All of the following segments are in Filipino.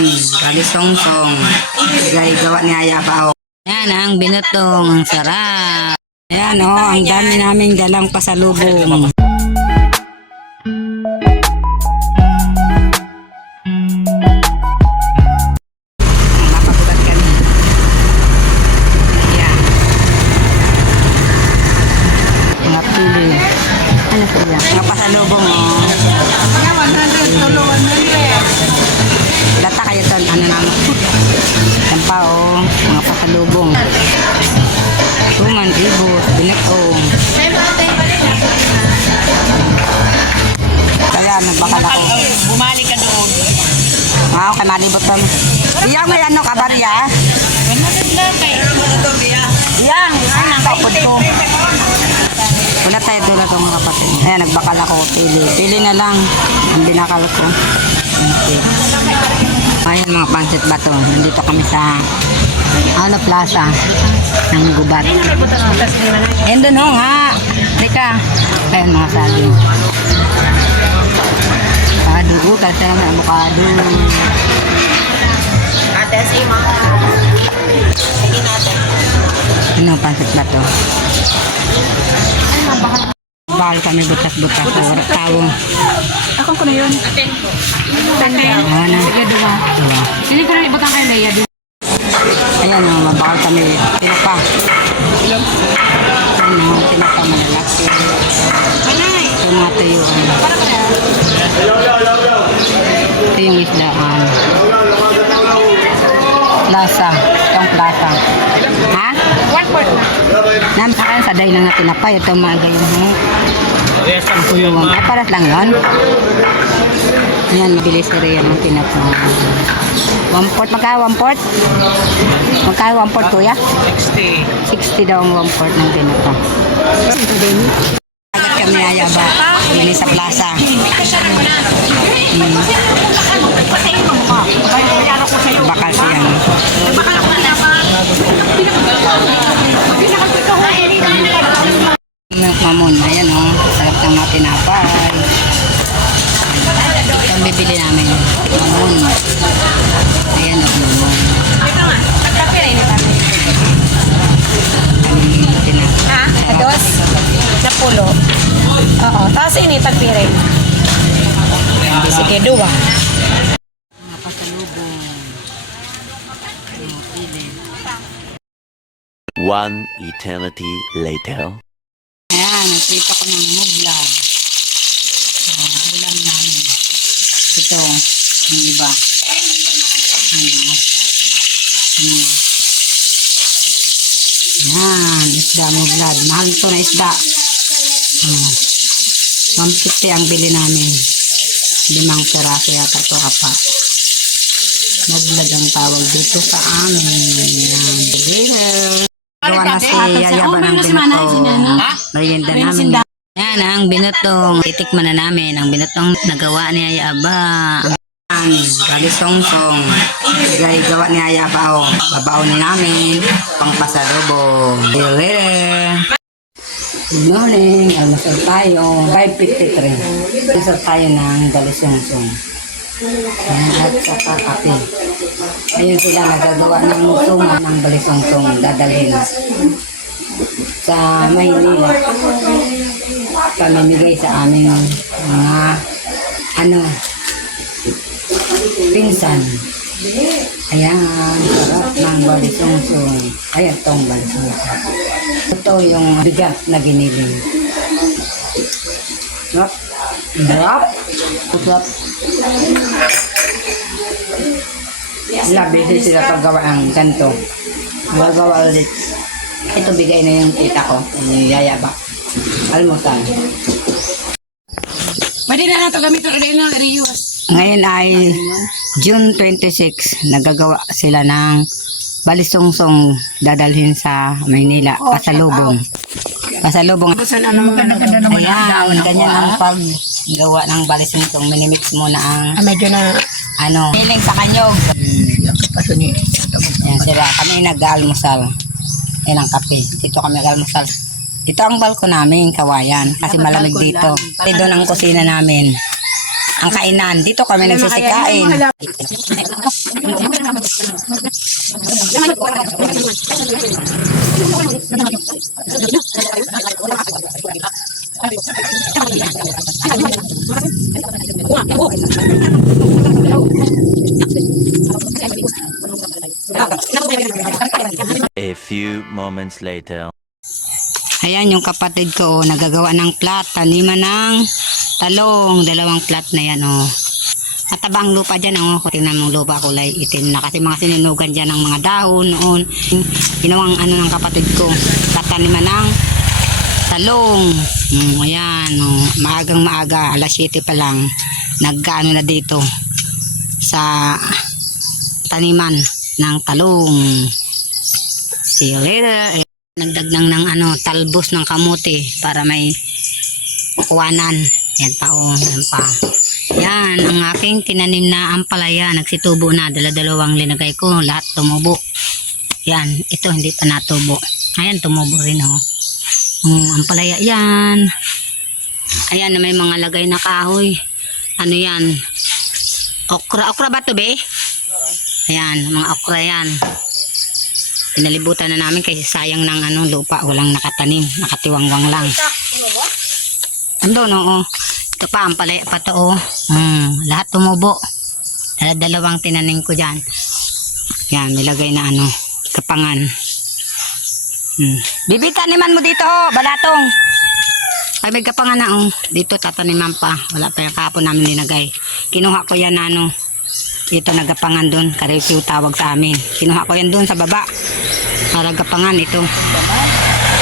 Kalisong-song. Gay gawa ni Aya pa. Yan ang binutong. Ang sarap. Ayan ang dami naming dalang pasalubong. Napagulat kami. Ayan. Mga pili. Ano siya? Mga pasalubong Mga 100 tulungan mo Lata kayo ito, ano naman. Yan pa mga pasalubong. Tuman, ibos, binitong. Kaya nagbakal ako. Bumalik ka doon. Wow, kay malibot pa mo. Iyang may ano, kabarya? Iyang, ang kapod ko. Wala tayo doon na ito mga kapatid. Ayan, nagbakal ako. Pili na lang ang binakal ko. Okay. Ayan mga pansit bato. Nandito kami sa Plaza ng Gubat. Ayan doon nga. Teka. Ayan mga saging. Avocado. Kasi naman avocado. Ate, si mga. Sige natin. Ano pansit bato? Bakal kami butas-butas. Tawong. Ako ko na yun. Aten ko. Sige, dua. Hindi ko na ibutang kay Leia. Ayan mabakal kami. Tinapa. Tinapa malalaki. Ito mga tuyuan. Ito yung isdaan. Plaza. Itong plaza. Ha? 1/4 na. Namin sa day lang na tinapay. Ito mga ganyan. Ang puluwang. Ay, paras lang yun. Ayan, mabilis na rin ang tinapay. 1/4. Magkaya 1/4? Magkaya 1/4 kuya? 60. 60 daw ang 1/4 ng tinapay. Agad kami ayaba. Bili sa plaza. Bakal siya. Mamon, ayan sarap ng mga tinapay. Ito ang bibili namin. Mamon. Ayan mamon. Ang tinapay. Ha? Ados? Na pulo. Oo. Tapos ini tagpiring. Sige, dua. Mga pasalubong. Pili. One eternity later. Ayan, nagprito ko ng mublad. Ulam namin. Ito, yung iba. Ayan, isda mublad. Mahal ito na isda. 150 ang bili namin. 5 peraso yata ito kapat. Mublad ang tawag dito sa amin. Ayan, later. Gawa na si Yayaba ng binutong. Merienda namin. Yan ang binutong. Titikman na namin ang binutong nagawa ni Yayaba. Kalisong-song. Gay gawa ni Yayaba. Babaunin namin. Pangpasalubong. See you later. Good morning. Almasal tayo. 5:53. Almasal tayo ng kalisong-song. At saka kape. Ayun sila nagagawa ng sungan ng balisong-song dadalhin sa Maynila. Pamimigay sa aming mga pinsan. Ayan, sarap ng balisong-song. Ayan tong balisong-song. Ito yung bigat na giniling. Sarap. Sarap. Sarap. Labi sila paggawa ang ganito. Magawa ulit. Ito bigay na yung tita ko. Yayaba. Almusal. Pwede na nato gamitin ulit ng reuse. Ngayon ay June 26. Nagagawa sila ng balisong-song dadalhin sa Maynila. Pasalubong. Pasalubong. Ayan, ganyan ang paggawa ng balisong-song. Minimix muna ang Medyo na hiling sa kanyog. Yan sila. Kami nag-almusal. Yan ang kape. Dito kami nag-almusal. Ito ang balko namin, kawayan. Kasi malamig dito. Ito ang kusina namin. Ang kainan. Dito kami nagsisikain. A few moments later. Ayan yung kapatid ko, nagagawa ng plat, taniman ng talong, 2 plat na yan, oh. Matabang lupa dyan, oh. Tingnan mong lupa, kulay itim na kasi mga sininugan dyan ng mga dahon noon. Ginawang ano ng kapatid ko, tataniman ng talong. Ayan, oh. Maagang maaga, alas 7 pa lang, nagkaano na dito sa taniman ng talong. See you later. Nagdagnang ng ano, talbos ng kamote para may kuwanan. Yan pa, oh, yan pa. Yan, ang aking tinanim na ampalaya, nagsitubo na, 2 linagay ko, lahat tumubo. Yan, ito hindi pa natubo. Ayan, tumubo rin, oh. Ampalaya yan. Ayan, may mga lagay na kahoy. Ano yan? Okra. Okra ba to, be? Ayan, mga okra yan. Pinalibutan na namin kasi sayang ng ano, lupa, walang nakatanim, nakatiwangwang lang. Andun, oo. Ito pa, ang palaya pa to, oh. Lahat tumubo. 2 tinanim ko dyan. Yan, nilagay na ano, kapangan. Bibi, taniman mo dito, oh, balatong. Ay, may kapangan na, oh. Dito, tataniman pa. Wala pa yung kapon namin linagay. Kinuha ko yan na, ano, dito nagapangan doon, kareview tawag sa amin. Kinuha ko yan doon sa baba. Para gapangan ito.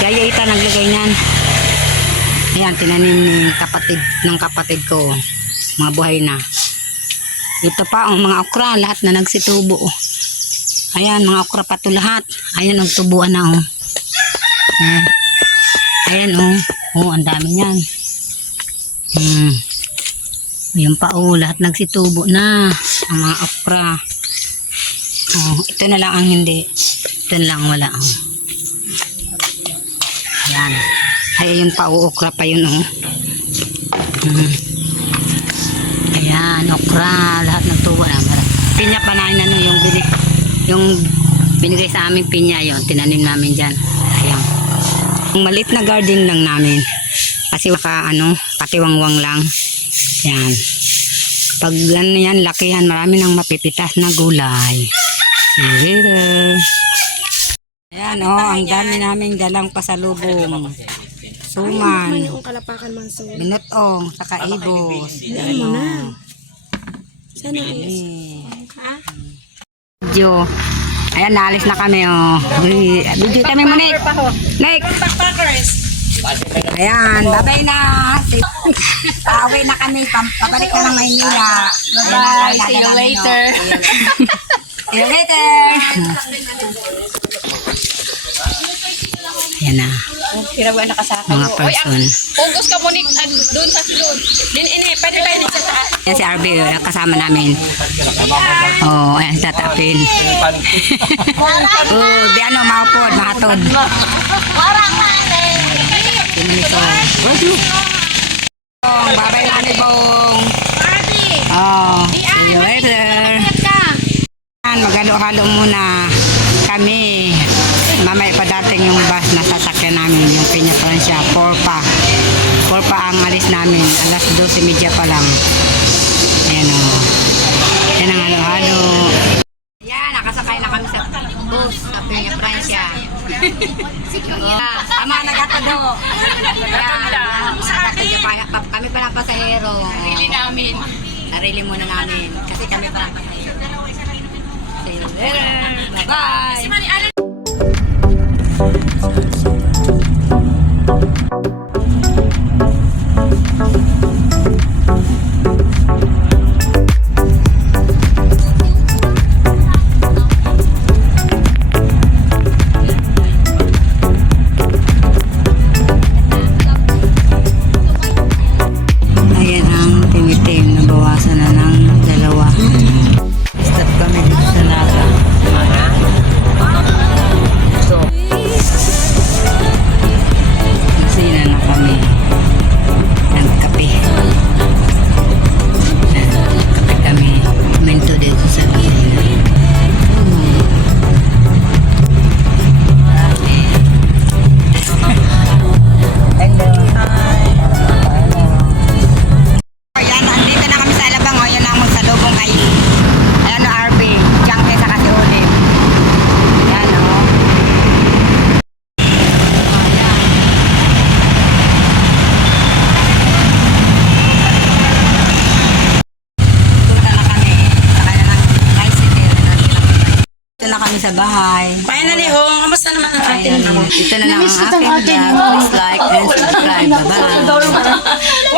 Kaya ita naglagay niyan. Ayan, tinanim ng kapatid ko. Mga buhay na. Ito pa, ang mga okra, lahat na nagsitubo. Ayan, mga okra pa ito lahat. Ayan, nagtubuan na, oh. Ayan, oh. Oh, ang dami niyan. Ayan pa, oh, lahat nagsitubo na. Ang mga okra. Oh, ito na lang ang hindi. Ito na lang wala, oh. Ayan. Ay, yun pa, oh, okra pa yun, oh. Ayan, okra. Lahat nagtubo na. Pinya pa na ano, yung binigay sa amin pinya, yun. Tinanim namin dyan. Ayan. Ang maliit na garden lang namin. Kasi katiwangwang lang. Ayan. Pag yan, lakihan, marami nang mapipitas na gulay. Later. Ayan, oh, ang dami naming dalang pasalubong. Suman, Yung kalapakan man so. binutong, saka ibos. Ayan mo na. Sana Video. Ayan, naalis na kami, oh. Video kami mo, Nick. Nick. Ayan, babay na. Pauwi na kami. Pabalik na ng Maynila. Bye. See you later. See you later. Ayan na. Pinabuan na kasaka. Mga person. Focus ka mo doon sa silod. Pwede tayo dito sa taas. Yan si RB, kasama namin. Oh, ayan, tatapin. Oh, di ano, maupod, mahatod. Warang Sino nito? Bong, babay na ni Bong. Oh, see you later. Ayan, maghalo-halo muna kami. Mamaya pa dating yung bus na sasakyan namin, yung Piña Francia, 4 pa ang alis namin, alas 12:30 pa lang. Ayan, o. Yan ang halo-halo. Yan, nakasakay na kami sa bus sa Piña Francia. Tama, nagatado. Kami pa lang pasahero. Sarili muna namin. Kasi kami pa lang pasahero. See you later. Bye-bye. Ayan ang timitim, nabawasan na ng 2. Stop kami dito sa Naga. kami sa bahay. Finally home. Kamusta naman ang atin? Ito na lang ang aking vlog. Please like and subscribe. Bye-bye.